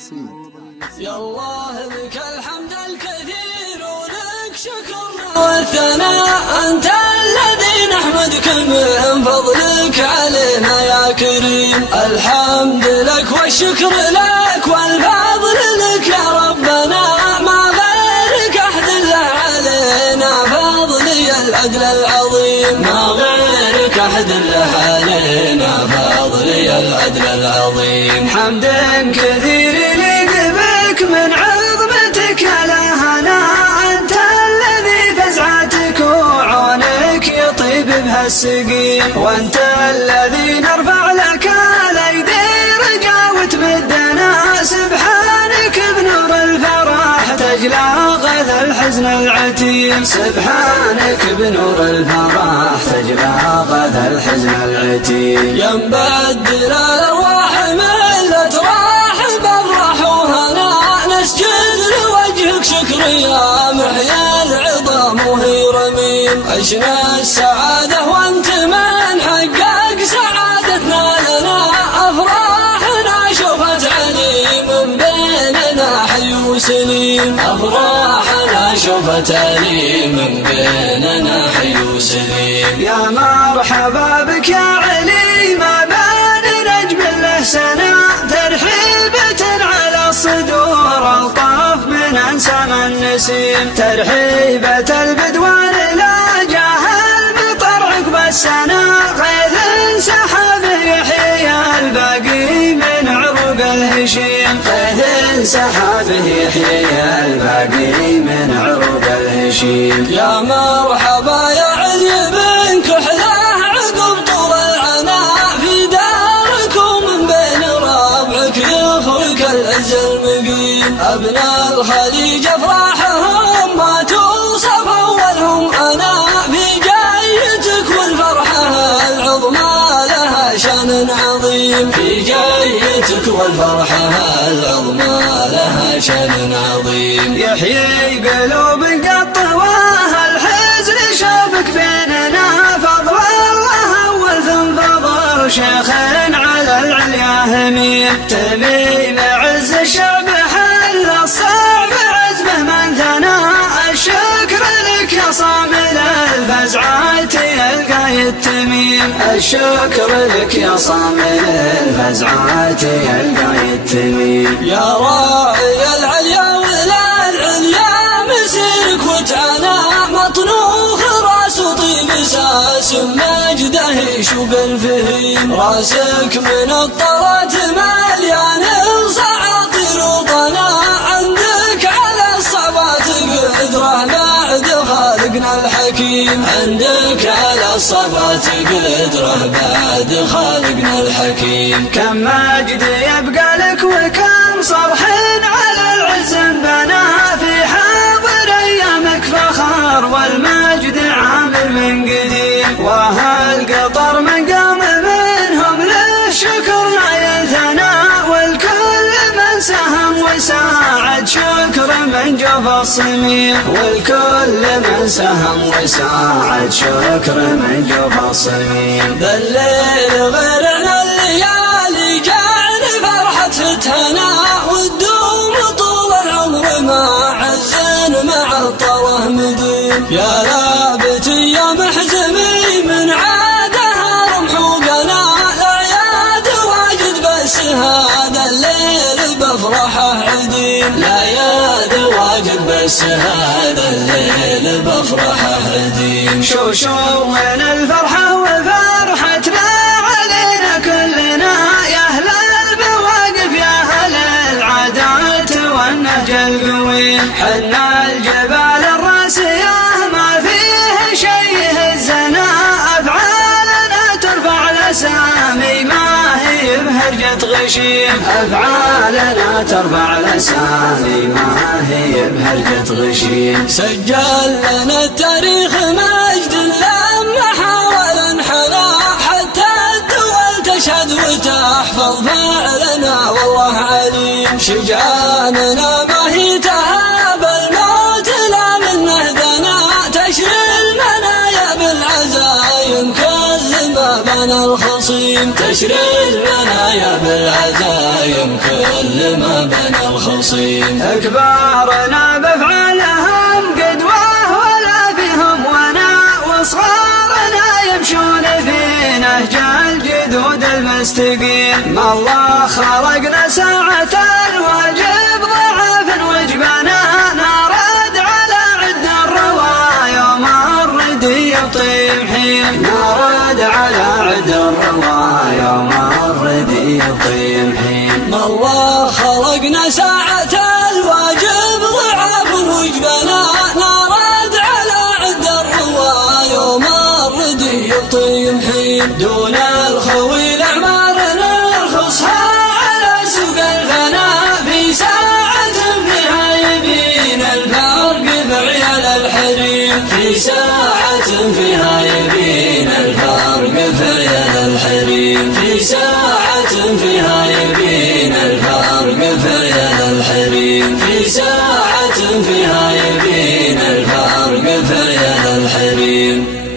يا الله لك الحمد الكثير ولك شكر والثناء، أنت الذي نحمدك من فضلك علينا يا كريم. الحمد لك والشكر لك والفضل لك يا ربنا، ما غيرك أحد له علينا فضلي العدل العظيم، ما غيرك أحد له علينا فضلي العدل العظيم. حمدا كثير يليق بك من عظمتك لهنا، أنت الذي فزعتك وعونك يطيب بها السقيم، وأنت الذي نرفع لك الأيدي رجا وتمدنا، سبحانك بنور الفرح تجلى غيث الحزن العتيم، سبحانك بنور الفرح تجلى غيث الحزن العتيم. يا مبدل الأرواح من لا تراحب افرح وهنا، نسجد لوجهك شكر يا محيا العظام وهي رميم. عشنا السعادة وانت من حقق سعادتنا لنا، افراحنا شوفت علي من بيننا حي وسليم، افراحنا شوفت علي من بيننا حي وسليم. يا مرحبا بك يا علي، ما بان نجم له سنة، ترحيبة على الصدور الطاف من انسام النسيم، ترحيبة البدوان لا جاهل بطر عقب السنة، غيث سحابه يحيي الباقي من عروق الهشيم، غيث سحابه يحيي الباقي من عروق الهشيم. يا مرحبا يا علي بن كحله عقب طول العناء، في دارك ومن بين ربعك يخرج العز المقيم، أبناء الخليج أفراحهم ما توصف أولهم أنا، في جايتك والفرحة العظمى لها شان عظيم، في جايتك والفرحة العظمى لها شان عظيم. يحيي قلوب قطواها الحزن شافك بيننا، فضل الله أول ثم فضل شيخ على العليا هميم، تميم عز الشعب حل الصعب عزبه من ثنى، الشكر لك يا صامل الفزعات يلقى التميم، الشكر لك يا صامل الفزعات يلقى التميم. يا راعي العليا ولا العليا مسيرك وتعالى، مطنوخ راس وطيب ساس مجده يشوب الفهيم، راسك من الطلات مليان صعاطير وطنا، عندك على الصعبات قدره بعد خالقنا الحكيم، عندك على الصعبات قدره بعد خالقنا الحكيم. كم مجد يبقى لك وكم صرح على العز بنا، في حاضر ايامك فخر والمجد عامل من قديم، واهل قطر من قام منهم للشكر لا ينثنى، والكل من ساهم وساعد شكر من جوف الصميم، والكل من ساهم وساعد شكر من جوف الصميم. ذا الليل غيرنا الليالي جعل فرحة فتهنا، والدوم طول العمر مع عز مع الطره مدين، يا لابت يا محزمي من عادها رمح وقنا، الأعياد واجد بس هذا الليل بفرحه عديم، الأعياد واجد بس هذا الليل بفرحه عديم. شو وين الفرحة وفرحتنا علينا كلنا، يا أهل المواقف يا أهل العادات والنهج القويم، حنا الجبال الراسية ما فيه شيء يهزنا، أفعالنا ترفع الأسامي ما هي بهرجة غشيم، أفعالنا ترفع الأسامي ما هي بهرجة غشيم. سجل لنا التاريخ مجد لما حاول انحنى، حتى الدول تشهد وتحفظ فعلنا والله عليم، شجعاننا ما هي تهاب الموت لا من نهدنا، تشري المنايا بالعزايم كل ما بنى الخصيم، تشري المنايا بالعزايم كل كل ما بنى الخصيم. أكبارنا بأفعالهم قدوة ولا فيهم ونا، وصغارنا يمشون في نهج الجدود المستقيم. ما الله خلقنا ساعة الواجب ضعف وجبنا، نرد على عد الروا يوم الردي يطيب حين، نرد على عد الروا يوم الردي يطيب حين. ما الله خلقنا ساعة الواجب ضعف وجبنا، نرد على عد الروا يوم الردي يطيب حين. دون الخوي الأعمار نرخصها على سوق الفنا، في ساعة فيها يبين الفرق بعيال الحريم، في ساعة فيها يبين الفرق في عيال الحريم. في ساعة فيها يبين الفرق في عيال الحريم. في ساعة فيها يبين الفرق في عيال الحريم.